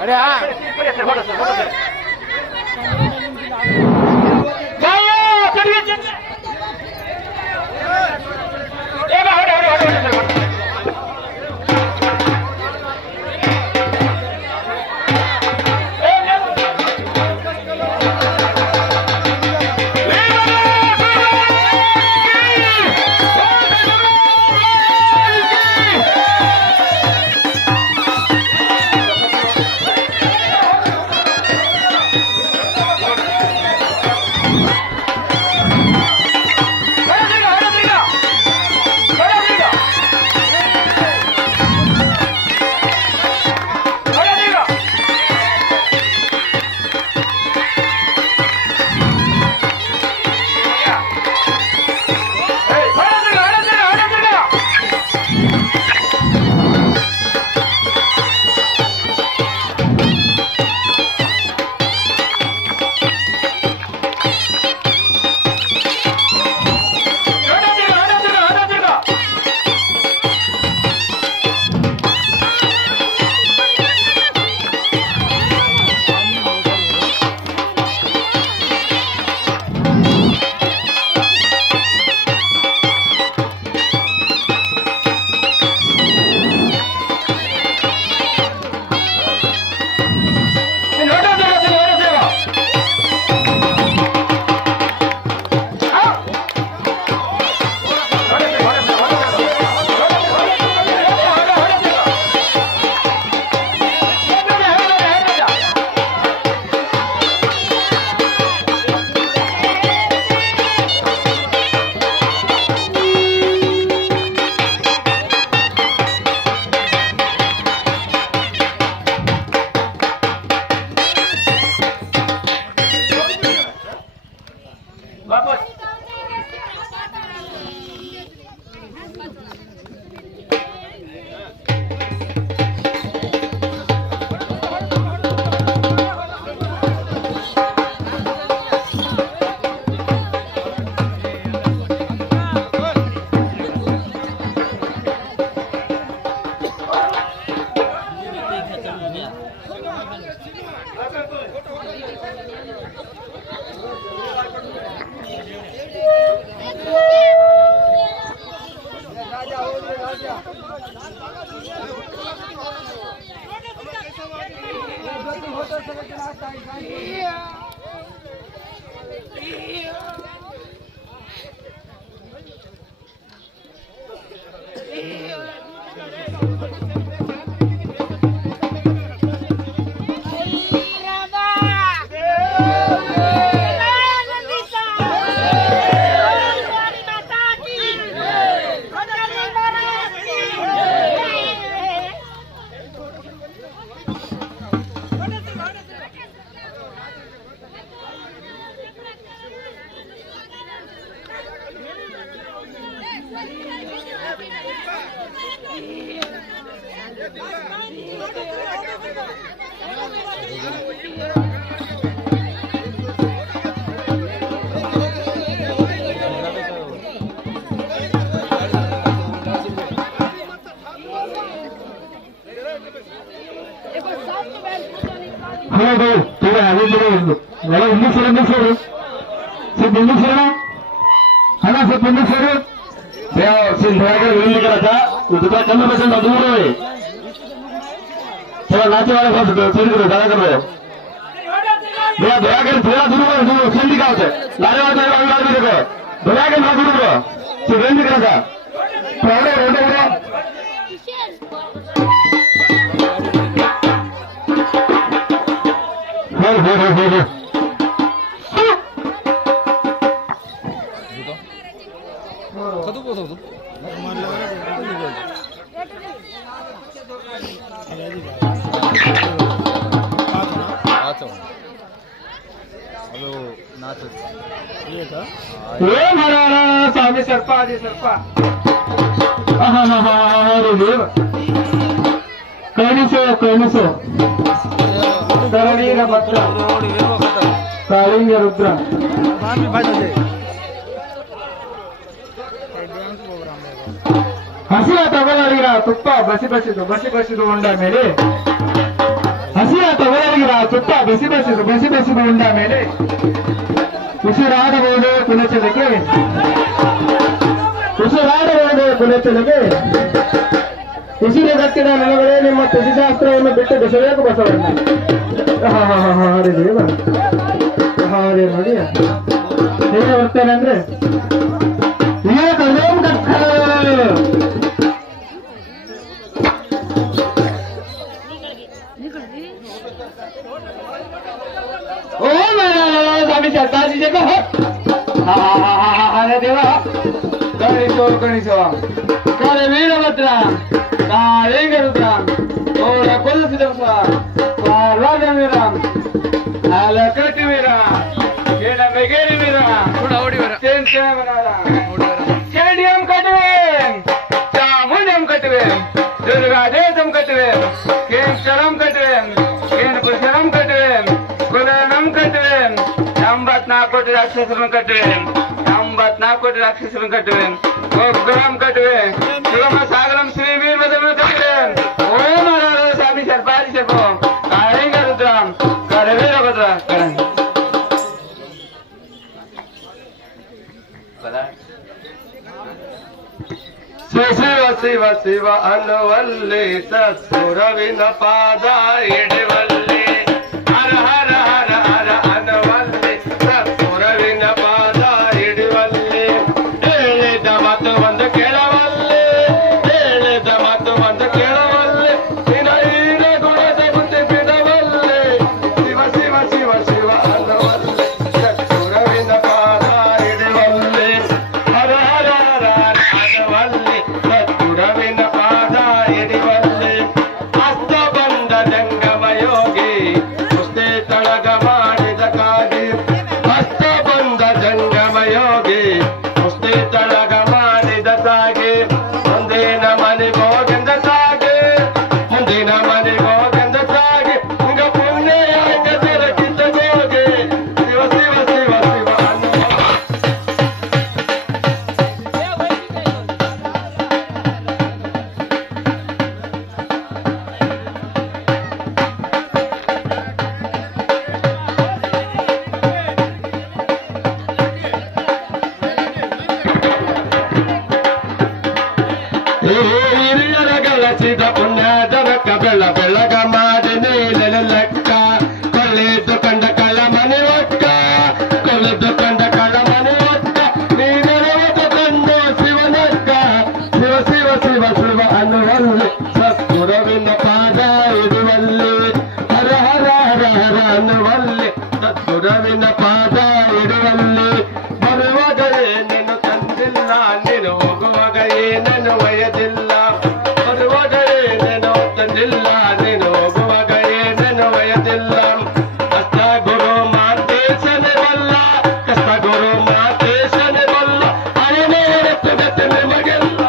अरे हाँ स्वामी सर्पा आदि सर्पा कैनिसो ಧರಣೀರ ಭದ್ರ ಕಾಳಿಂಗ ರುದ್ರ ಹಸಿಯ ತಗೊಳ್ಳಲಿರ ತುಪ್ಪ ಬಸಿ ಬಸಿದು ಉಂಡ ಮೇಲೆ ಹಸಿಯ ತಗೊಳ್ಳಲಿರ ತುಪ್ಪ ಬಸಿ ಬಸಿದು ಉಂಡ ಮೇಲೆ ಉಸಿರಾಡಬಹುದು ಕುಲಚಲಕ್ಕೆ ಉಸಿರುಗಟ್ಟಿದ ನೆಲಗಳೇ ನಿಮ್ಮ ಕೃಷಿಶಾಸ್ತ್ರವನ್ನು ಬಿಟ್ಟು ಬೆಸಬೇಕು ಬಸವಣ್ಣ. ಹರೇ ದೇವ ಹರೇ ನೋಡಿ ಹೇಗೆ ಬರ್ತೇನೆ ಅಂದ್ರೆ ಸ್ವಾಮಿ ಸರ್ತಾಜಿ ಜಗ ಹರೇ ದೇವ ಗಣಿಸೋ ಕಾಲ ವೀರಭದ್ರ ಕಾಳಿಂಗರುದ್ರ ಓಡ ಕೊಲ್ಲಸಿದವಸ ಪಾರ್ವಾದವೀರ ಅಲಕಟಿವೀರ ಏನ ಬೆಗೇರಿವೀರ ಸ್ಟೇಡಿಯಂ ಕಟ್ಟುವೆ ಚಾಮುಂಡಂ ಕಟ್ಟುವೆ ದುರ್ಗಾದೇಶಂ ಕಟ್ಟುವೆ ಕೇಶರಂ ಕಟ್ಟುವೆ ಕೇನಪುರಂ ಕಟ್ಟುವೆ ಕುಲನಂ ಕಟ್ಟುವೆ 84 ಕೋಟಿ ರಾಕ್ಷಸರನ್ನು ಕಟ್ಟುವೆ 84 ಕೋಟಿ ರಾಕ್ಷಸರನ್ನು ಕಟ್ಟುವೆ ಒಗ್ಗರಂ ಕಟ್ಟುವೆ ಸುಗಮ ಸಾಗರಂ ಶ್ರೀ ವೀರಭದ್ರವನ್ನು ಕಟ್ಟುವೆ ಓಂ ಹರ ಸ್ವಾಮಿ ಸರ್ಪಾದಿ ಸರ್ಪೋ ಕಾಳಿಂಗ ರುದ್ರ ಕರವೀರಭದ್ರ ಶಿವ ಶಿವ ಅನ್ನುವಲ್ಲಿ ಸತ್ಸುರವಿನ ಪಾದ ಇಡುವಲ್ಲಿ ಹರ ಹರ ಹರ ಹರ ಅನ್ನುವಲ್ಲಿ ಸತ್ಸುರವಿನ ಪಾದ ಇಡುವಲ್ಲಿ ಹೇಳಿದ ಮಾತು ಒಂದು ಕೇಳವಲ್ಲಿ ಹೇಳಿದ ಮಾತು ಒಂದು ಕೇಳವಲ್ಲಿ ನಿನ್ನ ಗುಣದ ಬುದ್ಧಿ ಬಿಡವಲ್ಲಿ ಶಿವ ಶಿವ ಶಿವ ಶಿವ ಅನ್ನುವಲ್ಲಿ ಸತ್ಸುರವಿನ ಪಾದ ಇಡುವಲ್ಲಿ ಹರ ಹರ ಹರ ಅನ್ನುವಲ್ಲಿ ಸತ್ಸುರವಿನ ಪಾದ ಇಡುವಲ್ಲಿ ಹಸ್ತ ಬಂದ ಜಂಗಮ ಯೋಗಿ ಕುಸ್ತಿ ತಳಗ ಮಾಡಿದ ಕಾಗಿ ಹಸ್ತ ಬಂದ ಜಂಗಮ ಯೋಗಿ ಕುಸ್ತಿ ತಳಗ ಮಾಡಿದ ಸಾಗಿ ಮುಂದಿನ ಮನೆಗೋಗೆಂದ ಸಾಗಿ ಮುಂದಿನ ಮನೆಗೋಗೆಂದ ಸಾಗಿ ಹಿಂಗ ಪುಣ್ಯ ಯಾಕೆ ತಿರಕಿದ್ದ ಹೋಗಿ ಶಿವ ಶಿವ ಶಿವ ಶಿವ ಅನ್ನುವ ಹಿರಿಯರ ಗಳಿಸಿದ ಪುಣ್ಯದರಕ್ಕ ಬೆಳಗ ಮಾಡಿ ನೀಲ ಲೆಕ್ಕ ಕೊಲ್ಲಿದ್ದು ಕಂಡ ಕಳ್ಳ ಮನೆ ಒಕ್ಕ ಕೊಲ್ಲಿದ್ದು ಕಂಡ ಕಳ್ಳ ಮನೆ ಒಕ್ಕ ನೀನೆರವತ್ತು ಕಂಡು ಶಿವನಕ್ಕ ಶಿವ ಶಿವ ಶಿವ ಶಿವ ಅನ್ನುವಲ್ಲಿ ಸದ್ಗುರುವಿನ ಪಾದ ಇಡುವಲ್ಲಿ ಹರ ಹರ ಹರ ಹರ ಅನ್ನುವಲ್ಲಿ ಸದ್ಗುರುವಿನ ಪಾದ ಇಡುವಲ್ಲಿ ಬರುವಾಗಲೇ ನೀನು ತಂದಿಲ್ಲ ನೀನು ಹೋಗುವಾಗ ಏನನ್ನು ಒಯ್ಯದಿಲ್ಲ ಬರುವಾಗಲೇ ನೀನು ತಂದಿಲ್ಲ ನೀನು ಹೋಗುವಾಗ ಏನನ್ನು ಒಯ್ಯದಿಲ್ಲ ಕಷ್ಟ ಗುರು ಮಾತೇಶನೆ ಬಲ್ಲ ಕಷ್ಟ ಗುರು ಮಾತೇಶನೆ ಬಲ್ಲ ಅವನೇ ಹೊರತು ಗತಿ ನಿಮಗೆಲ್ಲ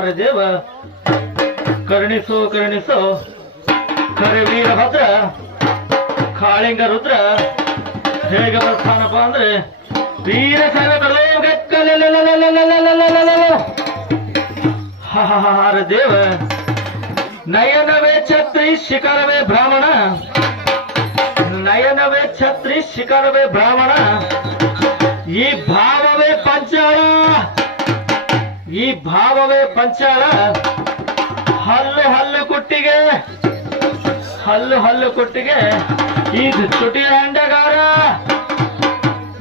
ಹರದೇವ ಕರುಣಿಸು ಕರುಣಿಸು ಕರಿ ವೀರಭದ್ರ ಕಾಳಿಂಗ ರುದ್ರ ಹೇಗೆ ಬರ್ತಾನಪ್ಪ ಅಂದ್ರೆ ವೀರ ಹರದೇವ ನಯನವೇ ಛತ್ರಿ ಶಿಖರವೇ ಬ್ರಾಹ್ಮಣ ನಯನವೇ ಛತ್ರಿ ಶಿಖರವೇ ಬ್ರಾಹ್ಮಣ ಈ ಭಾವವೇ ಪಂಚಾಳ ಈ ಭಾವವೇ ಪಂಚಾಳ ಹಲ್ಲು ಹಲ್ಲು ಕುಟ್ಟಿಗೆ ಹಲ್ಲು ಹಲ್ಲು ಕುಟ್ಟಿಗೆ ಈ ತುಟಿಯ ಅಂಡಗಾರ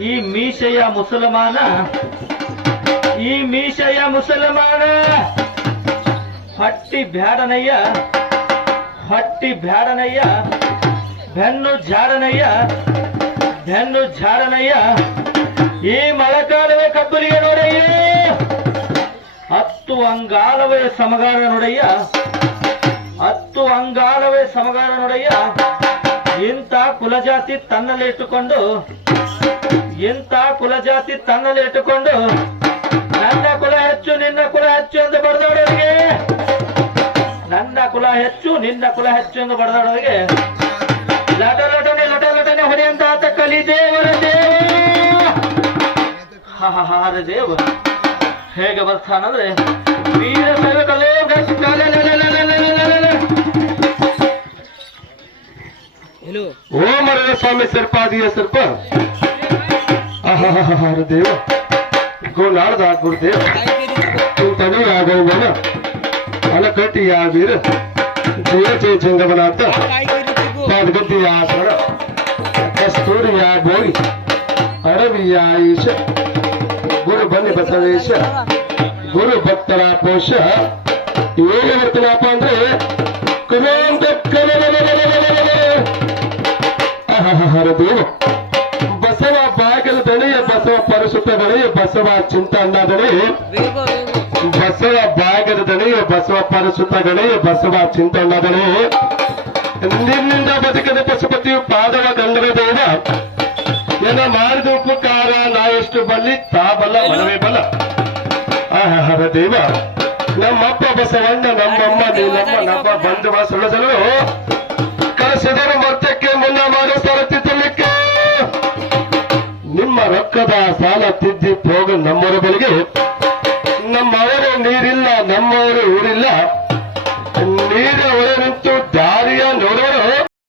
ಈ ಮೀಸೆಯ ಮುಸಲ್ಮಾನ ಈ ಮೀಸೆಯ ಮುಸಲ್ಮಾನ ಹಟ್ಟಿ ಬ್ಯಾಡನಯ್ಯ ಹಟ್ಟಿ ಬ್ಯಾಡನಯ್ಯ ಬೆನ್ನು ಜಾಡನಯ್ಯ ಬೆನ್ನು ಜಾಡನಯ್ಯ ಈ ಮಳೆಗಾಲವೇ ಕಬ್ಬಲಿಗೆ ನೋಡಯ್ಯ 10 ಅಂಗಾಲವೇ ಸಮಗಾರ ನೋಡಯ್ಯ 10 ಅಂಗಾಲವೇ ಸಮಗಾರ ನೋಡಯ್ಯ ಇಂಥ ಕುಲಜಾತಿ ತನ್ನಲ್ಲಿ ಇಟ್ಟುಕೊಂಡು ಇಂಥ ಕುಲಜಾತಿ ತನ್ನಲ್ಲಿ ಇಟ್ಟುಕೊಂಡು ನನ್ನ ಕುಲ ಹೆಚ್ಚು ನಿನ್ನ ಕುಲ ಹೆಚ್ಚು ಎಂದು ಬಡದವರಿಗೆ ನನ್ನ ಕುಲ ಹೆಚ್ಚು ನಿನ್ನ ಕುಲ ಹೆಚ್ಚು ಎಂದು ಬಡದವರಿಗೆ ಲಟ ಲಟನೆ ಲಟ ಲಟನೆ ಹೊಡೆಯಂತ ಆತ ಕಲಿ ದೇವರ ದೇವ ಹಾರ ದೇವ ಹೇಗೆ ಬರ್ತಾನಂದ್ರೆ ವೀರ ಸೈನಿಕಲೇ ಓ ಮರದ ಸ್ವಾಮಿ ಸರ್ಪಾದಿಯ ಸರ್ಪ ಆಹಾರ ದೇವ ಗೋಲಾಡ್ದ ಗುರುದೇವ ತನು ಆಗವನ ಅಲಕಟ್ಟಿಯ ವೀರ ಜಯ ಜಂಗಮನಾಥ ಪಾದಗದ್ದಿಯ ಸ್ವರ ಕಸ್ತೂರಿಯ ಭೋಗಿ ಅರವಿಯ ಈಶ ಗುರು ಬನ್ನಿ ಬಸವೇಶ ಗುರು ಭಕ್ತರ ಪೋಷ ಹೇಗೆ ಬರ್ತೀನಪ್ಪ ಅಂದ್ರೆ ದೇವ ಬಸವ ಬಾಗಿಲ ದಣೆಯ ಬಸವ ಪರಿಸುತ್ತ ದಣೆಯ ಬಸವ ಚಿಂತಣ್ಣ ದಣೆ ಬಸವ ಬಾಗಿಲ ದಣೆಯ ಬಸವ ಪರಿಸುತ್ತ ಗಣೆಯ ಬಸವ ಚಿಂತಣ್ಣ ದಣೆ ನಿನ್ನಿಂದ ಬದುಕದ ಪಶುಪತಿಯು ಪಾದವ ಗಂಗರ ದೇವ ಏನ ಮಾಡಿದ ಉಪಕಾರ ನಾ ಎಷ್ಟು ಬಲ್ಲಿ ತಾ ಬಲ್ಲ ಮನವೇ ಬಲ್ಲ ಹರ ದೇವ ನಮ್ಮಪ್ಪ ಬಸವಣ್ಣ ನಮ್ಮಮ್ಮ ನಮ್ಮ ಬಂಧುವ ಸುಳ್ಳಸಲು ಕಳಿಸಿದರು ಮರ್ತಕ್ಕೆ ಮುನ್ನ ಮಾಡೋ ಸ್ಥಳ ತಿದ್ದಲಿಕ್ಕೆ ನಿಮ್ಮ ರೊಕ್ಕದ ಸಾಲ ತಿದ್ದಿ ಹೋಗ ನಮ್ಮವರ ಬಳಿಗೆ ನಮ್ಮವರು ನೀರಿಲ್ಲ ನಮ್ಮವರು ಊರಿಲ್ಲ ನೀರ ಹೊರ ನಿಂತು ದಾರಿಯ ನೋಡೋರು